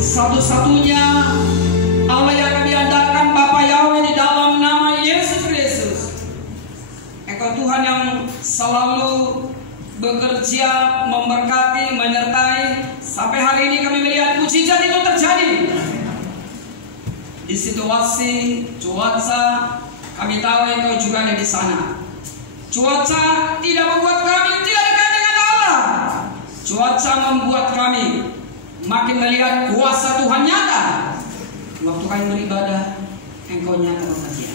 Satu-satunya Allah yang kami andalkan, Bapa Yahweh, di dalam nama Yesus Kristus. Engkau Tuhan yang selalu bekerja, memberkati, menyertai. Sampai hari ini kami melihat mujizat itu terjadi. Di situasi cuaca, kami tahu Engkau juga ada di sana. Cuaca tidak membuat kami tidak dekat dengan Allah. Cuaca membuat kami makin melihat kuasa Tuhan nyata. Waktu kami beribadah, Engkau nyata bekerja.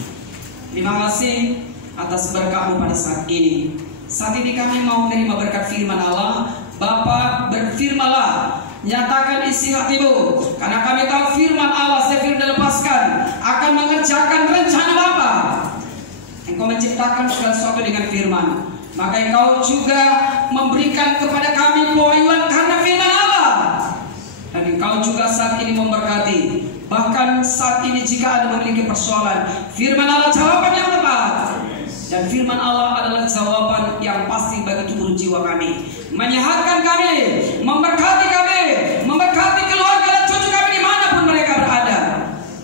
Terima kasih atas berkat-Mu pada saat ini. Saat ini kami mau menerima berkat firman Allah. Bapa, berfirmanlah, nyatakan isi hati-Mu, karena kami tahu firman Allah setiap firman dilepaskan akan mengerjakan rencana Bapa. Engkau menciptakan segala sesuatu dengan firman, maka Engkau juga memberikan kepada kami pewahyuan karena firman Allah. Dan Engkau juga saat ini memberkati. Bahkan saat ini jika ada memiliki persoalan, firman Allah jawaban yang tepat. Dan firman Allah adalah jawaban yang pasti bagi tubuh jiwa kami, menyehatkan kami, memberkati kami, memberkati keluarga dan cucu kami dimanapun mereka berada.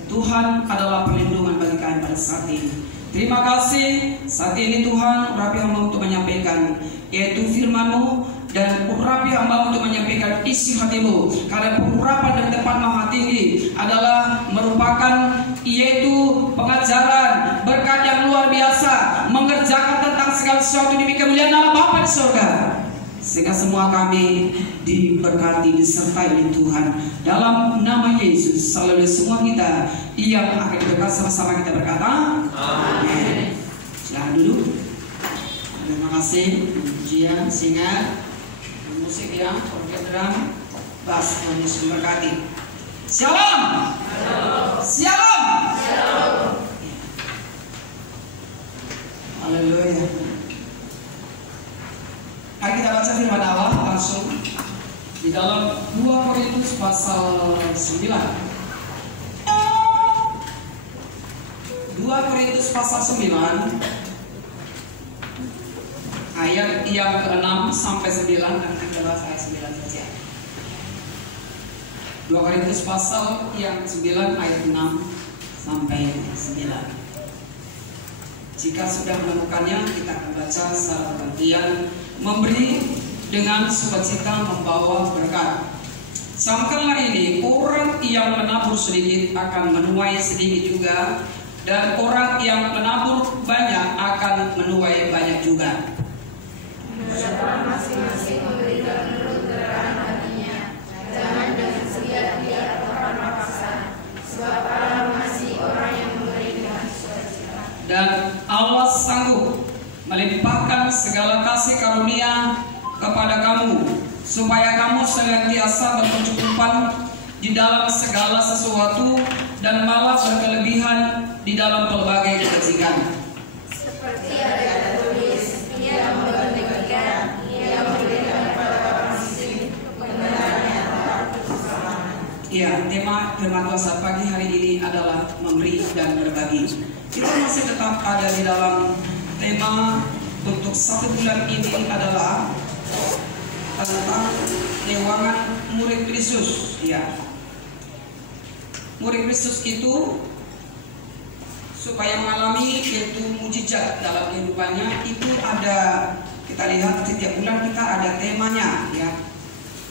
Tuhan adalah perlindungan bagi kami pada saat ini. Terima kasih. Saat ini Tuhan, urapi hamba untuk menyampaikan, yaitu firman-Mu, dan urapi hamba untuk menyampaikan isi hati-Mu. Karena pengurapan dari tempat maha tinggi adalah merupakan yaitu pengajaran berkat yang luar biasa, mengerjakan tentang segala sesuatu demi kemuliaan Allah Bapa di surga. Sehingga semua kami diberkati, disertai oleh Tuhan. Dalam nama Yesus, selalu semua kita yang akan berkat sama-sama kita berkata, amin. Silahkan duduk. Terima kasih. Pujian, singa, musik yang orkestram, bass, Tuhan Yesus memberkati. Shalom. Shalom. Haleluya. Mari kita baca firman Allah langsung di dalam 2 Korintus pasal 9. 2 Korintus pasal 9 ayat yang ke-6 sampai 9, dan kita bahas ayat 9 saja. 2 Korintus pasal yang 9 ayat 6 sampai 9. Jika sudah menemukannya, kita akan baca secara bergantian. Memberi dengan sukacita membawa berkat. Sangkalah ini, orang yang menabur sedikit akan menuai sedikit juga, dan orang yang menabur banyak akan menuai banyak juga. Siapa masing-masing memberikan menurut kerahan hatinya, jangan dengan sedia-dia atau karena paksa, sebab Allah masih orang yang memberi dengan sukacita. Dan Allah sanggup melimpahkan segala kasih karunia kepada kamu, supaya kamu senantiasa berkecukupan di dalam segala sesuatu dan malah berkelebihan di dalam pelbagai kebajikan. Seperti ada tertulis, Ia membagikan, Ia memberikan kepada orang miskin, kebenarannya tanpa persoalan. Ya, tema firman Tuhan saat pagi hari ini adalah memberi dan berbagi. Kita masih tetap ada di dalam tema untuk 1 bulan ini adalah tentang kewangan murid Kristus. Ya, murid Kristus itu supaya mengalami yaitu mujizat dalam kehidupannya itu ada, kita lihat setiap bulan kita ada temanya. Ya,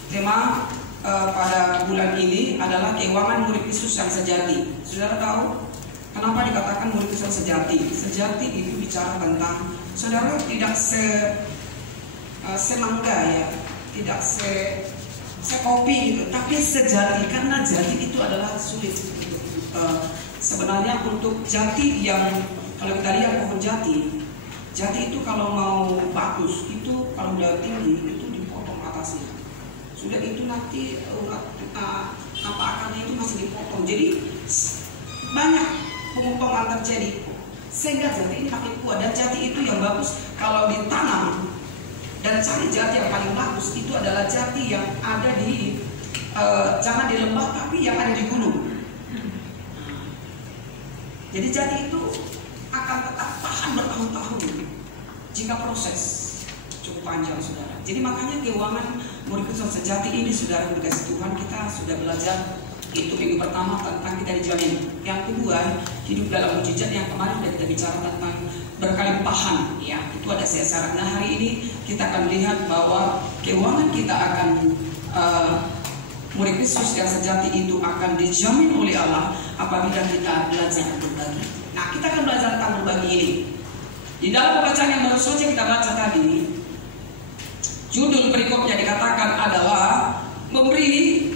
tema pada bulan ini adalah keuangan murid Kristus yang sejati. Saudara tahu kenapa dikatakan murid Kristus yang sejati? Sejati itu bicara tentang saudara tidak semangga ya, tidak sekopi gitu, tapi sejati, karena jati itu adalah sulit. Sebenarnya untuk jati yang kalau kita lihat pohon jati itu kalau mau bagus itu kalau udah tinggi itu dipotong atasnya. Sudah itu nanti apa akarnya itu masih dipotong. Jadi banyak pemotongan terjadi sehingga jati ini makin kuat. Dan jati itu yang bagus kalau ditanam, dan cari jati yang paling bagus itu adalah jati yang ada di jangan di lembah tapi yang ada di gunung. Jadi jati itu akan tetap tahan bertahun-tahun jika proses cukup panjang, saudara. Jadi makanya keuangan murid Kristus sejati ini, saudara, dikasih Tuhan, kita sudah belajar itu minggu pertama tentang kita dijamin. Yang kedua, hidup dalam mujizat, yang kemarin sudah kita bicara tentang berkelimpahan. Ya, itu ada syarat. Nah, hari ini kita akan melihat bahwa keuangan kita akan murid Kristus yang sejati itu akan dijamin oleh Allah apabila kita belajar berbagi. Nah, kita akan belajar tentang berbagi ini. Di dalam pembacaan yang baru saja kita baca tadi, judul berikutnya dikatakan adalah memberi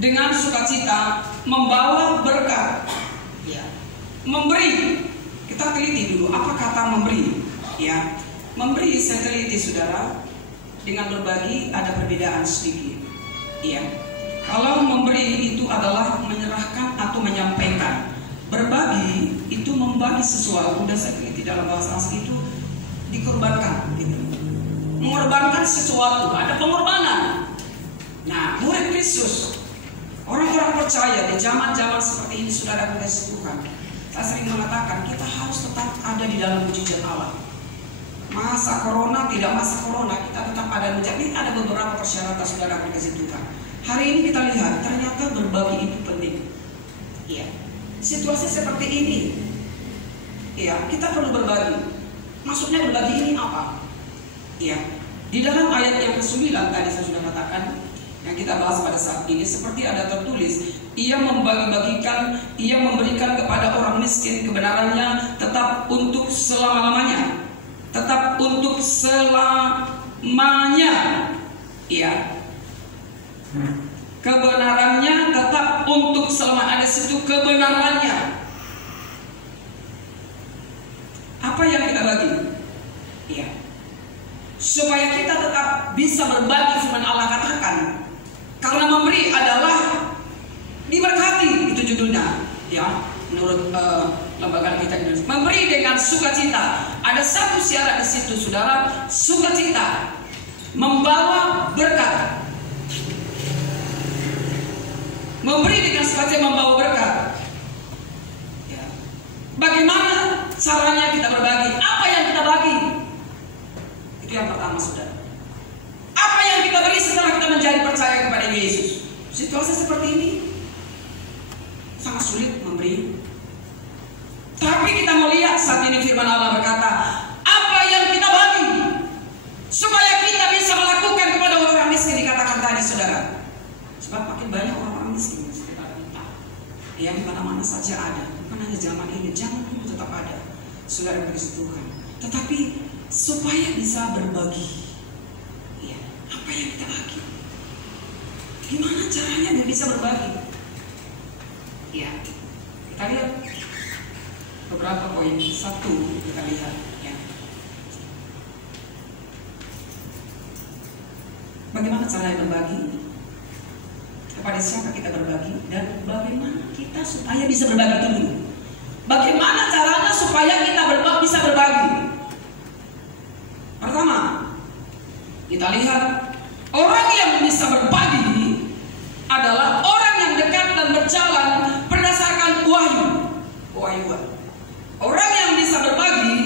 dengan sukacita, membawa berkat. Ya, memberi. Kita teliti dulu apa kata memberi. Ya, memberi saya teliti, saudara, dengan berbagi ada perbedaan sedikit. Ya, kalau memberi itu adalah menyerahkan atau menyampaikan. Berbagi itu membagi sesuatu, dan saya teliti dalam bahasa asli itu dikorbankan. Gitu. Mengorbankan sesuatu, ada pengorbanan. Nah, murid Kristus, orang-orang percaya di zaman-zaman seperti ini, saudara kasih Tuhan, saya sering mengatakan kita harus tetap ada di dalam mujizat Allah. Masa corona, tidak masa corona, kita tetap ada menjadi. Ada beberapa persyaratan, saudara kasih Tuhan. Hari ini kita lihat ternyata berbagi itu penting. Ya, situasi seperti ini, ya kita perlu berbagi. Maksudnya berbagi ini apa? Ya, di dalam ayat yang ke-9 tadi saya sudah katakan, yang kita bahas pada saat ini, seperti ada tertulis, Ia membagi-bagikan, Ia memberikan kepada orang miskin kebenarannya tetap untuk selama-lamanya. Tetap untuk selamanya. Ya, kebenarannya tetap untuk selama ada situ kebenarannya. Apa yang kita bagi? Ya, supaya kita tetap bisa berbagi, firman Allah katakan, karena memberi adalah diberkati, itu judulnya. Ya, menurut lembaga kita Indonesia, memberi dengan sukacita. Ada satu syarat di situ, saudara, sukacita, membawa berkat. Memberi dengan sukacita, membawa berkat. Ya. Bagaimana caranya kita berbagi? Apa yang kita bagi? Itu yang pertama, saudara. Apa yang kita beri setelah kita menjadi percaya kepada Yesus? Situasi seperti ini sangat sulit memberi. Tapi kita melihat saat ini firman Allah berkata, apa yang kita bagi supaya kita bisa melakukan kepada orang miskin, dikatakan tadi, saudara. Sebab makin banyak orang miskin di sekitar kita, yang mana-mana saja ada, bukan hanya zaman ini, zaman dulu tetap ada, saudara kasih Tuhan. Tetapi supaya bisa berbagi, ya, apa yang kita bagi? Gimana caranya biar bisa berbagi? Ya, kita lihat beberapa poin. Satu, kita lihat, ya. Bagaimana caranya berbagi? Kepada siapa kita berbagi? Dan bagaimana kita supaya bisa berbagi itu dulu? Bagaimana caranya supaya kita bisa berbagi? Pertama, kita lihat orang yang bisa berbagi adalah orang yang dekat dan berjalan berdasarkan kewahyuan. Orang yang bisa berbagi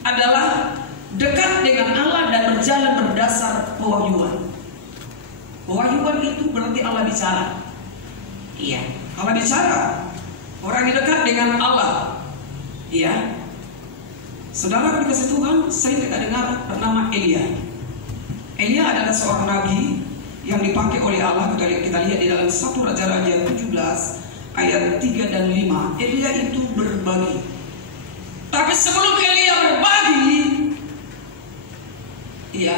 adalah dekat dengan Allah dan berjalan berdasar kewahyuan. Kewahyuan itu berarti Allah bicara. Iya, Allah bicara. Orang yang dekat dengan Allah. Iya. Saudara dikasih Tuhan, saya tidak dengar bernama Elia. Elia adalah seorang nabi yang dipakai oleh Allah. Kita lihat di dalam 1 Raja-Raja 17 ayat 3 dan 5. Elia itu berbagi. Tapi sebelum Elia berbagi, iya,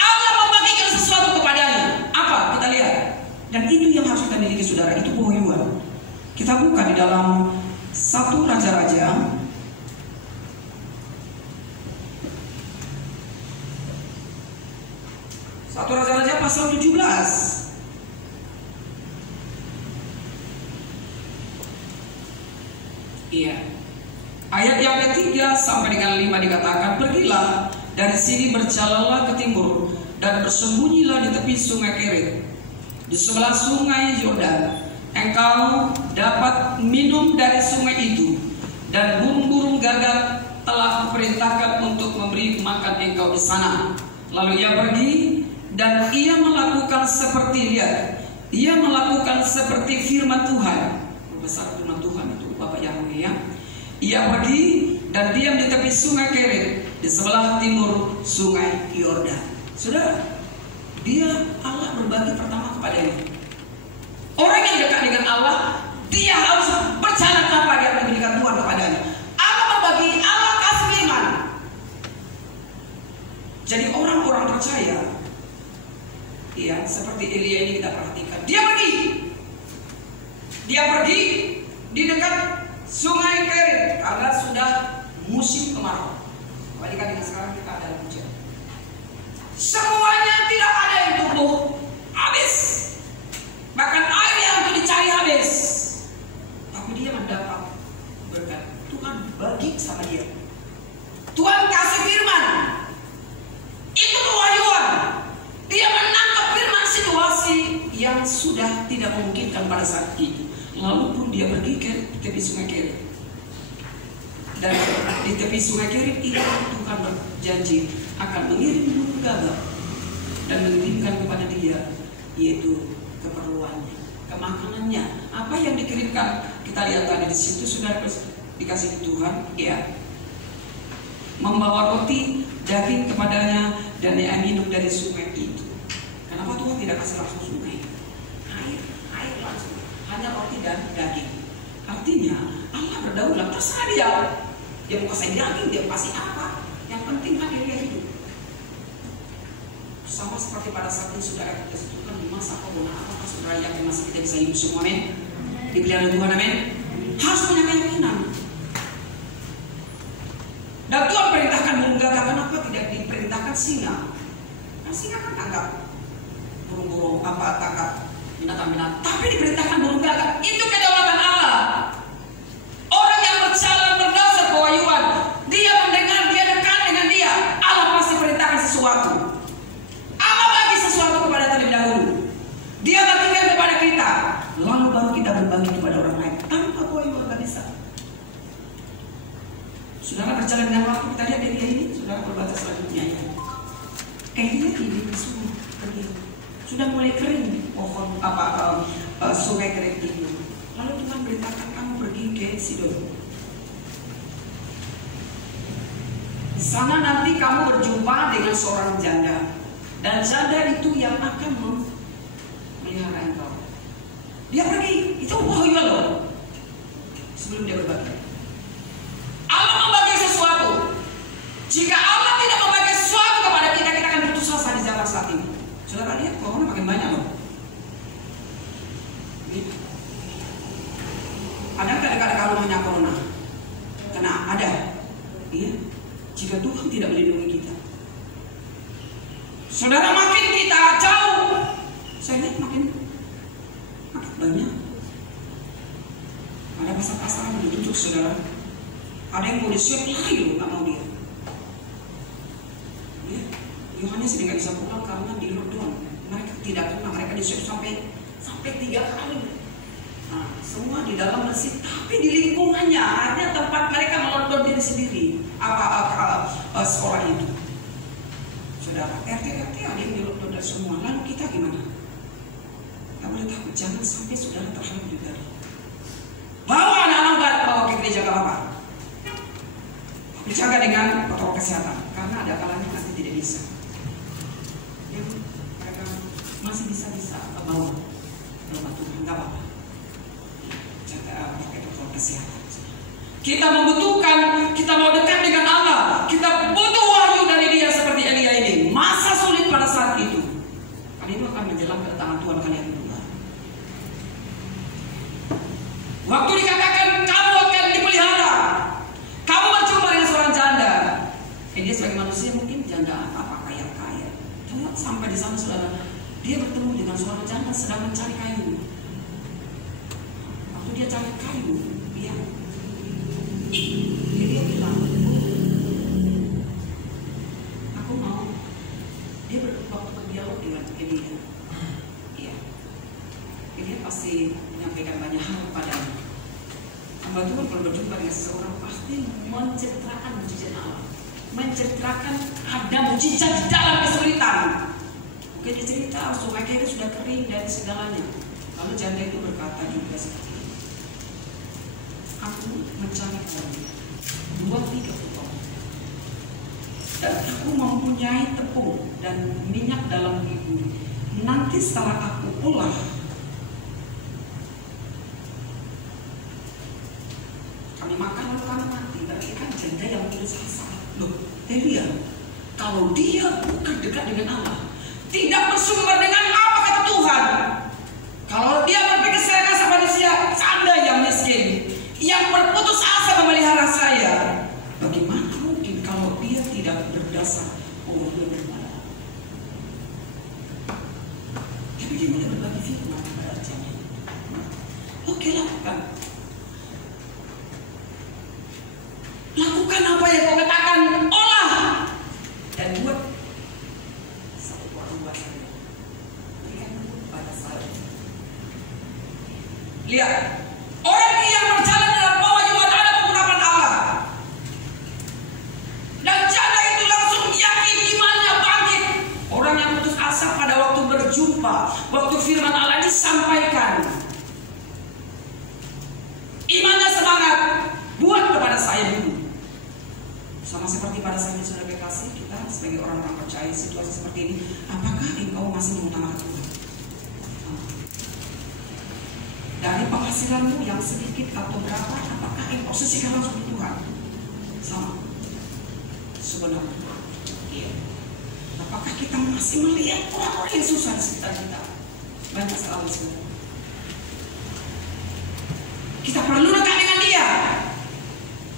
Allah membagikan sesuatu kepadanya. Apa? Kita lihat. Dan itu yang harus kita miliki, saudara. Itu kewahyuan. Kita buka di dalam 1 Raja-Raja 1 Raja-Raja pasal 17. Iya. Ayat yang ketiga sampai dengan 5 dikatakan, pergilah dari sini, berjalanlah ke timur dan bersembunyilah di tepi sungai Kerit, di sebelah sungai Yordan. Engkau dapat minum dari sungai itu, dan burung-burung gagak telah kuperintahkan untuk memberi makan engkau di sana. Lalu ia pergi dan ia melakukan seperti ia melakukan seperti firman Tuhan. Besar firman Tuhan itu Bapak Yahweh ya. Ia pergi dan diam di tepi sungai Kerit, di sebelah timur sungai Yordan. Saudara, Allah berbagi pertama kepadanya. Orang yang dekat dengan Allah, dia harus berjalan apa yang diberikan Tuhan kepadanya. Allah berbagi, Allah kasih firman. Jadi orang-orang percaya, ya, seperti Elia ini kita perhatikan. Dia pergi di dekat sungai Kerit karena sudah musim kemarau. Kembalikan dengan sekarang kita ada hujan. Semuanya tidak ada yang tumbuh, habis. Bahkan air yang untuk dicari habis. Tapi dia mendapat berkat. Tuhan bagi sama dia. Tuhan kasih firman. Itu kewahyuan. Dia menangkap firman situasi yang sudah tidak memungkinkan pada saat itu. Lalu pun dia pergi ke tepi sungai Kerit. Dan di tepi sungai Kerit itu Tuhan berjanji akan mengirim burung gagak dan mengirimkan kepada dia, yaitu keperluannya, kemakanannya. Apa yang dikirimkan? Kita lihat tadi di situ sudah dikasih Tuhan, ya, membawa roti, daging kepadanya, dan dia minum dari sungai itu. Kenapa Tuhan tidak kasih langsung sungai? Air langsung, hanya roti dan daging. Artinya Allah berdaulat, terserah dia. Dia mau kasih daging, dia kasih apa? Yang penting kan dia hidup. Sama seperti pada saat ini saudara kita sebutkan di masa corona, apakah saudara yakin masih kita bisa hidup semua, amin? Dipelihara Tuhan, amin? Harus punya keyakinan. Dan Tuhan perintahkan burung gagak, kenapa tidak diperintahkan singa? Kan singa kan tangkap burung-burung, tangkap binatang-binatang. Tapi diperintahkan burung gagak. Itu kedaulatan Allah. Orang yang berjalan berdasar kewahyuan, dia mendengar, dia dekat dengan dia, Allah pasti perintahkan sesuatu. Allah bagi sesuatu kepada terlebih dahulu. Dia bagikan kepada kita, lalu baru kita berbagi kepada orang lain. Tanpa kewahyuan gak bisa. Saudara berjalan dengan waktu, kita lihat Elia ini, saudara berbaca selanjutnya ya. Elia ini sudah mulai kering pohon sungai Kerit ini. Lalu Tuhan beritakan kamu pergi ke Sidon. Di sana nanti kamu berjumpa dengan seorang janda, dan janda itu yang akan memelihara engkau. Dia pergi, itu kewahyuan loh. Sebelum dia berbagi, Allah membagi sesuatu. Jika Allah tidak membagi sesuatu kepada kita, kita akan putus asa di zaman saat ini. Saudara lihat corona makin banyak loh. Ada dekat-dekat rumahnya corona? Karena ada. Iya. Jika Tuhan tidak melindungi kita, Saudara, makin kita jauh, saya lihat makin banyak. Ada pasar-pasar yang ditutup, saudara. Ada yang boleh siap lagi loh, nggak mau dia. Ya, Yohanes tidak bisa pulang karena di lockdown. Mereka tidak pernah, mereka disuruh sampai 3 kali. Nah, semua di dalam masjid, tapi di lingkungannya ada tempat mereka melockdown diri sendiri. Sekolah itu, saudara, RT ada yang di lockdown dari semua. Lalu kita gimana? Gak boleh takut, jangan sampai saudara terhalang pribadi. Bawa anak-anak bawa ke gereja gak apa-apa. Dijaga dengan protokol kesehatan, karena ada kalanya nanti tidak bisa. Yang mereka masih bisa bawa rumah Tuhan, gak apa-apa. Jaga pakai protokol kesehatan. Kita membutuhkan, kita mau dekat dengan Allah, kita butuh wahyu dari Dia seperti Elia ini. Masa sulit pada saat itu, kalian akan menjelang kedatangan Tuhan kalian berdua. Waktu dikatakan kamu akan dipelihara, kamu berjumpa dengan seorang janda. Dia sebagai manusia mungkin janda apa kaya. Sampai di sana saudara, dia bertemu dengan seorang janda sedang mencari kayu. Waktu dia cari kayu, dia bilang, aku mau. Dia waktu berdialog dengan Elia. Iya. Elia pasti menyampaikan banyak hal kepadanya. Hamba Tuhan kalau berjumpa dengan seseorang pasti menceritakan mujizat Allah, menceritakan ada mujizat di dalam kesulitan. Mungkin dia cerita sungai itu sudah kering dan segalanya. Lalu janda itu berkata juga seperti ini, aku mencari kayu 2-3 potong, dan aku mempunyai tepung dan minyak dalam ibu. Nanti setelah aku olah, kami makan lalu kami mati. Berarti kan janda yang putus asa. Loh, Elia, kalau dia bukan dekat dengan Allah, tidak bersumber dengan apa kata Tuhan, kalau dia berpikir saya kasih manusia, Anda yang miskin, yang berputus asa memelihara saya, bagaimana mungkin kalau dia tidak berdasar dia bermana? Tapi dia mulai berbagi firman kepada jemaat. Oke, lakukan apa yang kau katakan, olah dan buat satu buah saya. Berikan pada saya. Lihat, orang yang berjalan dalam bawah juga ada pengurapan Allah. Dan janda itu langsung yakin imannya bangkit. Orang yang putus asa pada waktu berjumpa, waktu firman Allah disampaikan, imannya semangat, buat kepada saya dulu. Sama seperti pada saat ini saudara kasih, kita sebagai orang-orang percaya situasi seperti ini, apakah engkau masih mengutamakan Tuhan? Dari penghasilanmu yang sedikit atau berapa, apakah engkau sisihkan langsung di Tuhan? Sama. Sebenarnya, iya. Apakah kita masih melihat orang-orang yang susah di sekitar kita? Banyak sekali sebenarnya. Kita perlu dekat dengan dia.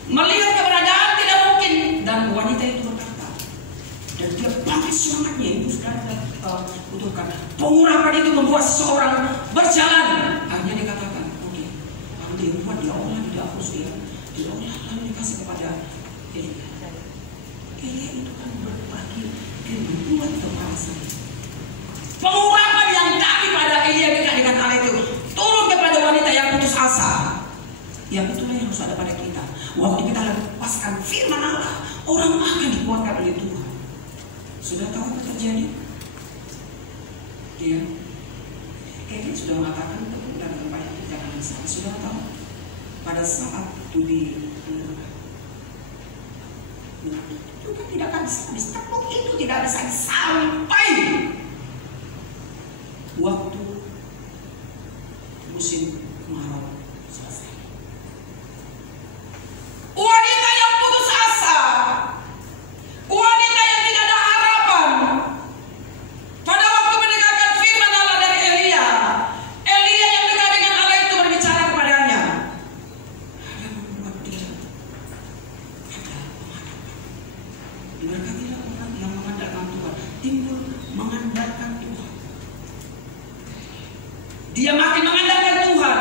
Melihat keberadaan tidak mungkin. Dan wanita itu berkata, dan dia bangkit semangatnya. Itu sudah butuhkan. Pengurapan itu membuat seseorang berjalan. Akhirnya dia katakan, oke, lalu dia buat, dia olah, dia hapus dia, diolah, lalu dikasih kepada Elia. Elia itu kan berbagi, dia membuat kepada saya. Pengurapan yang kami pada Elia dekat dengan Allah itu turun kepada wanita yang putus asa. Yang itulah yang harus ada pada kita. Waktu kita lepaskan firman Allah, orang akan dikuatkan oleh Tuhan. Sudah tahu apa terjadi? Dia kayaknya sudah mengatakan tepung dan rempah itu jangan disana. Sudah tahu pada saat itu itu kan tidak akan bisa, tepung itu tidak bisa sampai waktu musim kemarau selesai. Wanita yang putus asa, wanita yang tidak ada harapan, pada waktu mendengarkan firman Allah dari Elia, Elia yang dekat dengan Allah itu berbicara kepadanya. Ada membuat dia ada pengharapan. Diberkatilah orang yang mengandalkan Tuhan, timbul Dia makin mengandalkan Tuhan.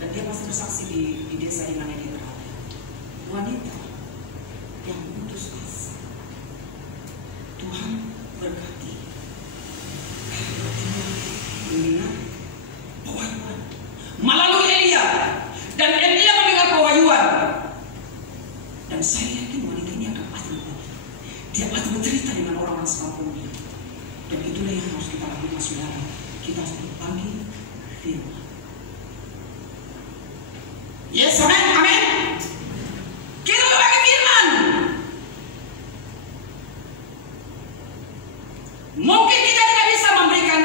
Dan dia pasti bersaksi di desa di mana dia berada. Wanita yang putus asa. Tuhan berkati. Mendengar pewahyuan melalui Elia. Dan Elia mendengar pewahyuan. Dan saya yakin wanita ini akan pasti mengerti. Dia pasti bercerita dengan orang-orang sekampungnya. Dan itulah yang harus kita lakukan, saudara. Kita harus berbagi firman. Yes, amin, amin. Kita berbagi firman. Mungkin kita tidak bisa memberikan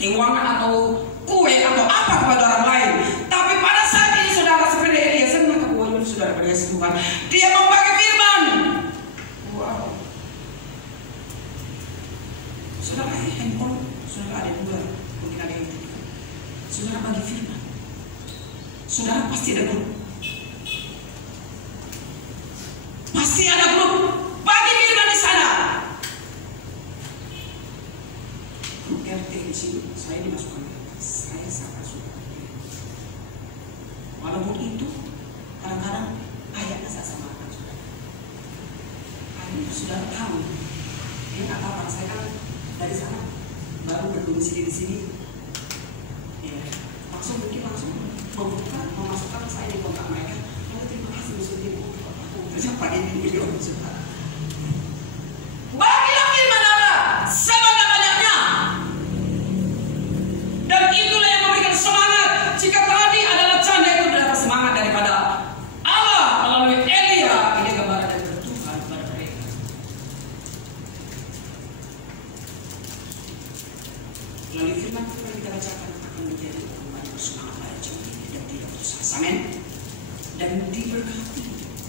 keuangan atau kue atau apa kepada orang lain. Tapi pada saat ini saudara seperti Elia, saya menangkap wajah saudara pada Tuhan. Dia membagi firman. Wow. Saudara handphone, saudara ada dua, mungkin ada yang ketiga. Saudara bagi firman. Saudara pasti ada grup. Pasti ada grup. Bagi firman di sana. Grup RT di sini, saya dimasukkan. Saya sangat suka. Walaupun itu kadang-kadang ayatnya saya samakan, saudara. Ayatnya saudara tahu. Dia nggak tahu karena saya kan dari sana baru berdomisili di sini. Ya, langsung membuka, memasukkan saya di kontak mereka. Oh, terima kasih musuh ibu. Siapa ini beliau saudara? Bagilah firman Allah sebanyak-banyaknya. Dan itulah yang memberikan semangat. Jika tadi adalah canda, itu mendapat semangat daripada Allah melalui Elia. Ini gambaran dari Tuhan kepada mereka. Melalui firman yang kita bacakan akan menjadi orang yang bersemangat belajar dan tidak putus asa. Amin. Dan diberkati,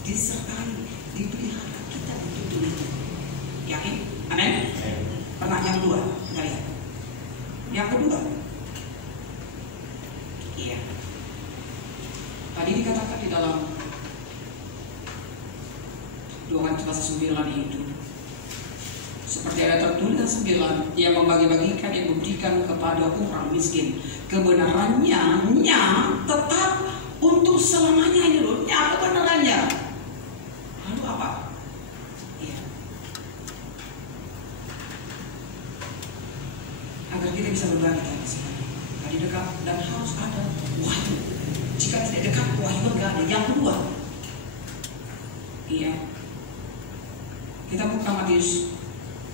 disertai, dipelihara kita untuk dunia. Yakin? Amin. Pertanyaan yang kedua, kita lihat. Yang kedua, iya. Tadi dikatakan di dalam 2 Korintus pasal 9 itu, seperti ada tertulis 9, yang membagi-bagikan, yang memberikan kepada orang miskin. Kebenarannya tetap untuk selamanya. Ini loh, kebenarannya. Lalu apa? Iya. Agar kita bisa berbagi tadi dekat dan harus ada wahyu. Jika tidak dekat, wahyu enggak ada. Yang kedua, iya, kita buka Matius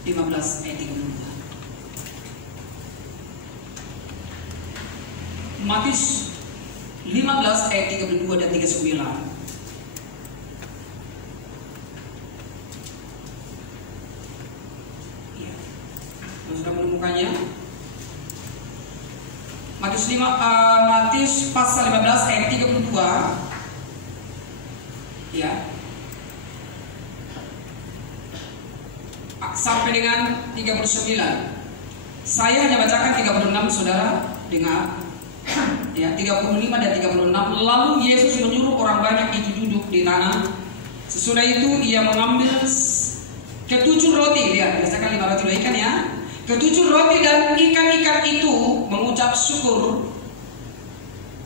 15 ayat 32. Matius 15 ayat 32 dan 39. Iya. Sudah menemukannya? Matius pasal 15 ayat 32. Ya. Sampai dengan 39. Saya hanya bacakan 36, saudara dengar. Ya, 35 dan 36. Lalu Yesus menyuruh orang banyak itu duduk di tanah. Sesudah itu ia mengambil ketujuh roti, lihat, biasakan 5 roti 2 ikan ya. Ketujuh roti dan ikan-ikan itu mengucap syukur,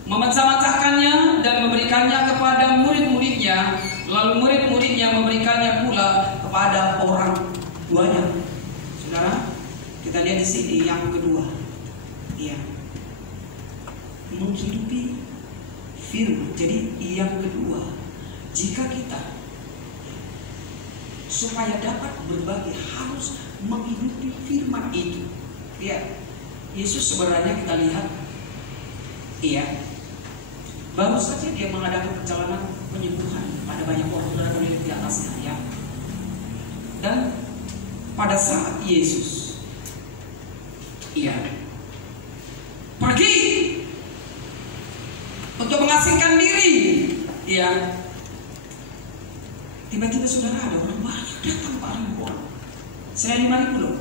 memecah-mecahkannya dan memberikannya kepada murid-muridnya. Lalu murid-muridnya memberikannya pula kepada orang tuanya. Saudara, kita lihat di sini yang kedua, ya, menghidupi firman. Jadi yang kedua, jika kita supaya dapat berbagi harus menghidupi firman itu. Ya, Yesus sebenarnya kita lihat, iya, baru saja dia mengadakan perjalanan penyembuhan pada banyak orang. Saudara boleh lihat di atasnya ya. Dan pada saat Yesus, iya, pergi untuk mengasingkan diri, ya, tiba-tiba saudara ada orang banyak datang, 4.000 orang. Saya 5.000 loh.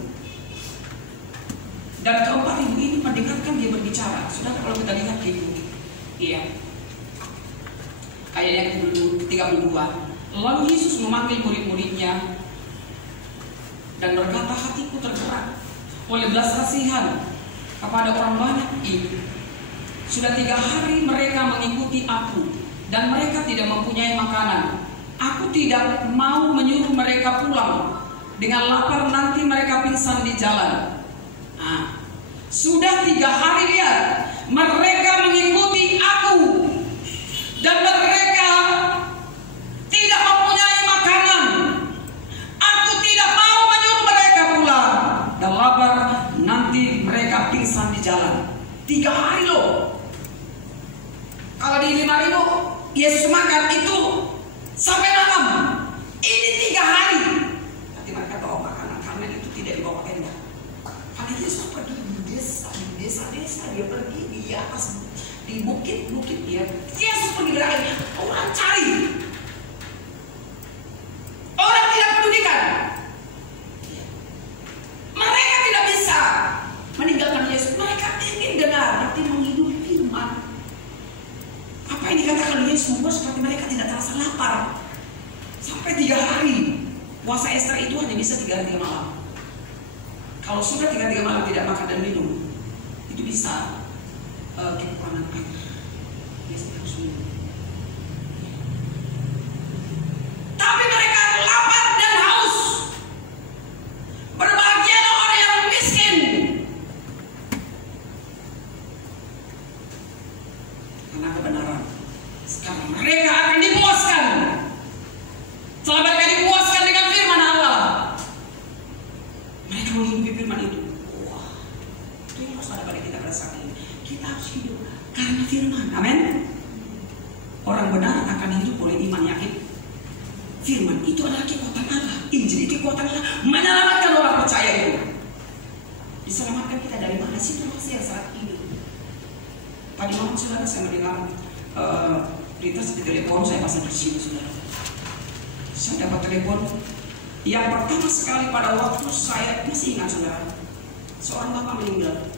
Dan ke 4.000 ini mendengarkan dia berbicara. Saudara kalau kita lihat di iya, ayat yang 32. Lalu Yesus memanggil murid-muridnya dan berkata, hatiku tergerak oleh belas kasihan kepada orang banyak itu. Sudah 3 hari mereka mengikuti aku, dan mereka tidak mempunyai makanan. Aku tidak mau menyuruh mereka pulang. Dengan lapar nanti mereka pingsan di jalan. Nah, sudah 3 hari lihat, mereka mengikuti aku, dan mereka tidak mempunyai makanan. Aku tidak mau menyuruh mereka pulang. Dan lapar nanti mereka pingsan di jalan. 3 hari loh. Kalau di 5.000 Yesus makan itu sampai malam. Ini 3 hari. Nanti mereka bawa makanan karena itu tidak dibawa tenda. Karena Yesus pergi di desa-desa, dia pergi di atas, di bukit-bukit dia. Yesus pergi berlari. Orang cari. Orang tidak pedulikan. Mereka tidak bisa meninggalkan Yesus. Mereka ingin dengar, nanti menghidupi firman. Apa yang dikatakan Yesus membuat seperti mereka tidak terasa lapar sampai 3 hari. Puasa Ester itu hanya bisa 3 hari 3 malam. Kalau sudah 3 hari 3 malam tidak makan dan minum, itu bisa kekurangan air. Biasanya harus minum. Tapi mereka lapar dan haus. Berbahagialah orang yang miskin. Karena kebenaran. Sekarang mereka akan dipuaskan. Setelah mereka dipuaskan dengan firman Allah, mereka menghidupi firman itu. Wah, itu yang harus ada pada kita pada saat ini. Kita harus hidup karena firman. Amin. Orang benar akan hidup oleh iman, yakin. Firman itu adalah kekuatan Allah. Injil itu kekuatan Allah menyelamatkan orang percaya itu. Diselamatkan kita dari mana? Situasi yang saat ini. Tadi malam saudara saya mendengar berita di telepon, saya pasang di sini saudara. Saya dapat telepon yang pertama sekali pada waktu saya masih ingat saudara, seorang bapak meninggal.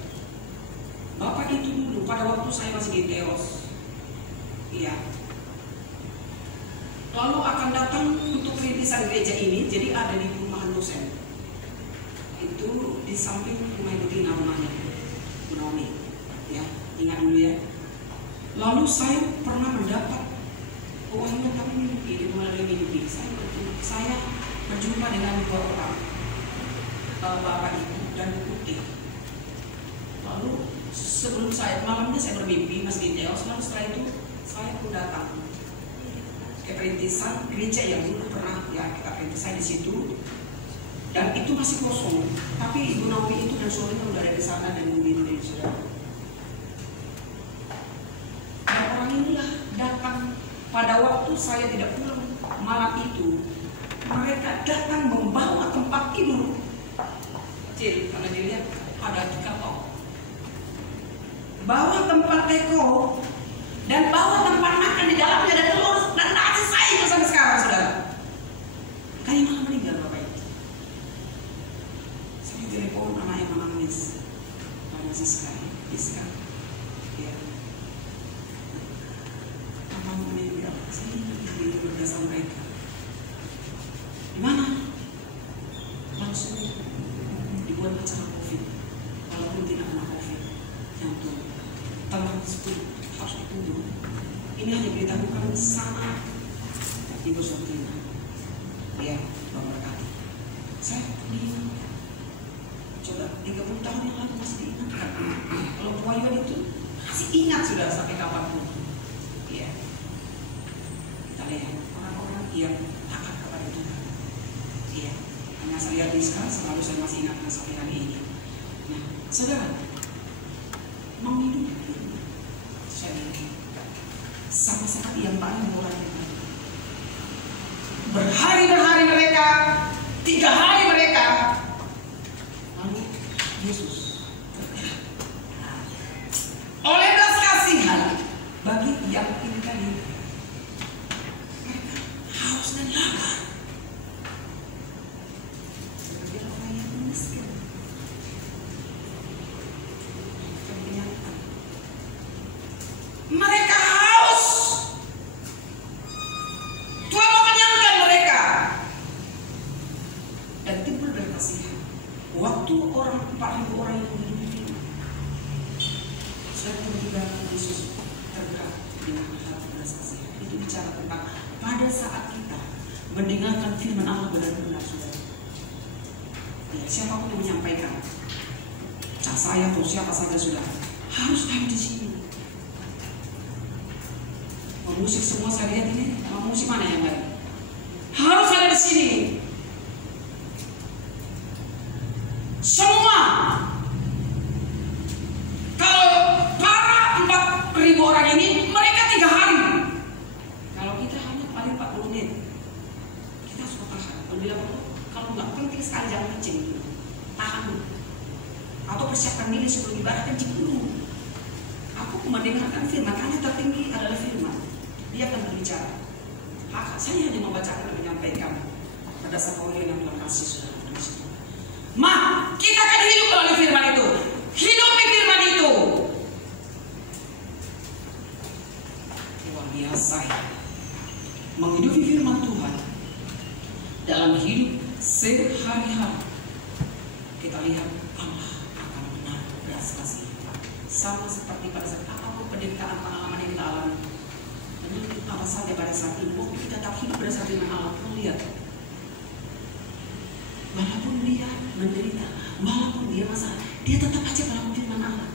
Bapak itu dulu pada waktu saya masih di Teos, iya. Lalu akan datang untuk rintisan gereja ini, jadi ada di perumahan dosen. Itu di samping rumah Ibu Tina rumahnya, Bu Naomi. Ya, ingat dulu ya. Lalu saya pernah mendapat uangnya kami mimpi, melalui mimpi. Saya berjumpa dengan 2 orang, bapak ibu dan Bu Putih. Lalu sebelum malamnya saya bermimpi masih di Teos. Lalu setelah itu saya pun datang ke perintisan gereja yang dulu pernah ya kita perintisan di situ, dan itu masih kosong. Tapi Ibu Naomi itu dan suaminya udah ada di sana dan menunggu dari saudara. Dan orang inilah datang pada waktu saya tidak pulang malam itu. Mereka datang membawa tempat tidur kecil karena dilihat ada 3 toko. Bawa tempat teko dan bawa tempat makan di dalamnya ada telur dan nasi saya sampai sekarang saudara. Kayak malah meninggal bapak itu. Saya telepon anak yang menangis, namanya Siska. Ya. Mama meninggal. Saya ingin berdasar mereka. Di mana? Langsung dibuat acara COVID. Walaupun tidak kena COVID, yang tuh tanggal 10 harus ditunggu. Ini hanya beritahukan sana Ibu Sotina. Ya, memberkati. Saya diingat. Coba 30 tahun yang lalu masih diingatkan. Kalau Wayuan itu masih ingat sudah sampai kapanpun. Ya. Kita lihat orang-orang yang taat kepada Tuhan. Iya, hanya saya lihat sekarang selalu saya masih ingatkan sampai hari ini. Nah, saudara, menghidupi saya sama sekali yang paling murah itu. Berhari-hari mereka, 3 hari mereka, lalu Yesus oleh belas kasihan bagi yang ini tadi, mereka haus dan lapar. Mereka haus. Tuhan mau kenyangkan mereka. Dan mendengarkan firman Allah benar-benar, saudara. Ya, siapapun yang menyampaikan, saya atau siapa saja, saudara, harus ada di sini. Musik semua saya lihat ini, musik mana yang baik? Harus ada di sini. Semua. Kalau para 4.000 orang ini, mereka 3 hari. Kalau kita hanya paling 40 menit, kita suka tahan. Kalau nggak penting sekali jangan kencing, tahan. Atau persiapkan diri sebelum ibadah, kencing dulu. Aku mendengarkan firman, karena tertinggi adalah firman. Dia akan berbicara. Saya hanya membacakan dan menyampaikan berdasarkan oleh yang Tuhan kasih, saudara. Kita akan hidup melalui firman itu. Hidupi firman itu. Luar biasa ya. Menghidupi firman Tuhan dalam hidup sehari-hari. Kita lihat Allah akan benar beras kasih. Sama seperti pada saat apapun penderitaan pengalaman yang kita alami. Menyakit apa saja pada saat ini, kita tetap hidup berdasarkan firman Allah. Lihat, walaupun dia menderita, walaupun dia masalah, dia tetap aja melakukan firman Allah.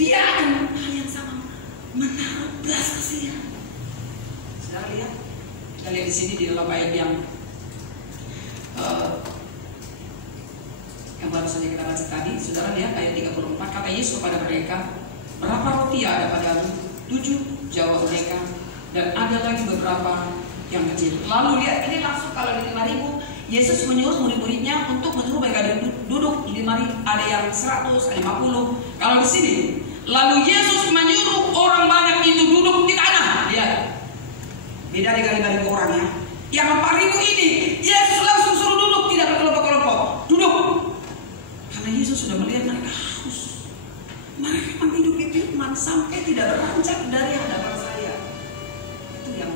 Dia akan hal yang sama, menaruh belas kasihan. Saudara lihat, kita lihat di sini di dalam ayat yang baru saja kita baca tadi. Saudara lihat ayat 34, kata Yesus kepada mereka, berapa roti ada padamu? 7, jawab mereka, dan ada lagi beberapa yang kecil. Lalu lihat, ini langsung kalau di 5.000, Yesus menyuruh murid-muridnya untuk menyuruh mereka duduk. 5.000, ada yang 100, ada 50. Kalau di sini, lalu Yesus menyuruh orang banyak itu duduk di tanah. Lihat, beda dengan 5.000 orang ya. Yang 4.000 ini, Yesus langsung suruh duduk, tidak berkelompok-kelompok, duduk. Karena Yesus sudah melihat mereka haus. Mereka menghidupi firman sampai tidak beranjak dari hadapan saya. Itu yang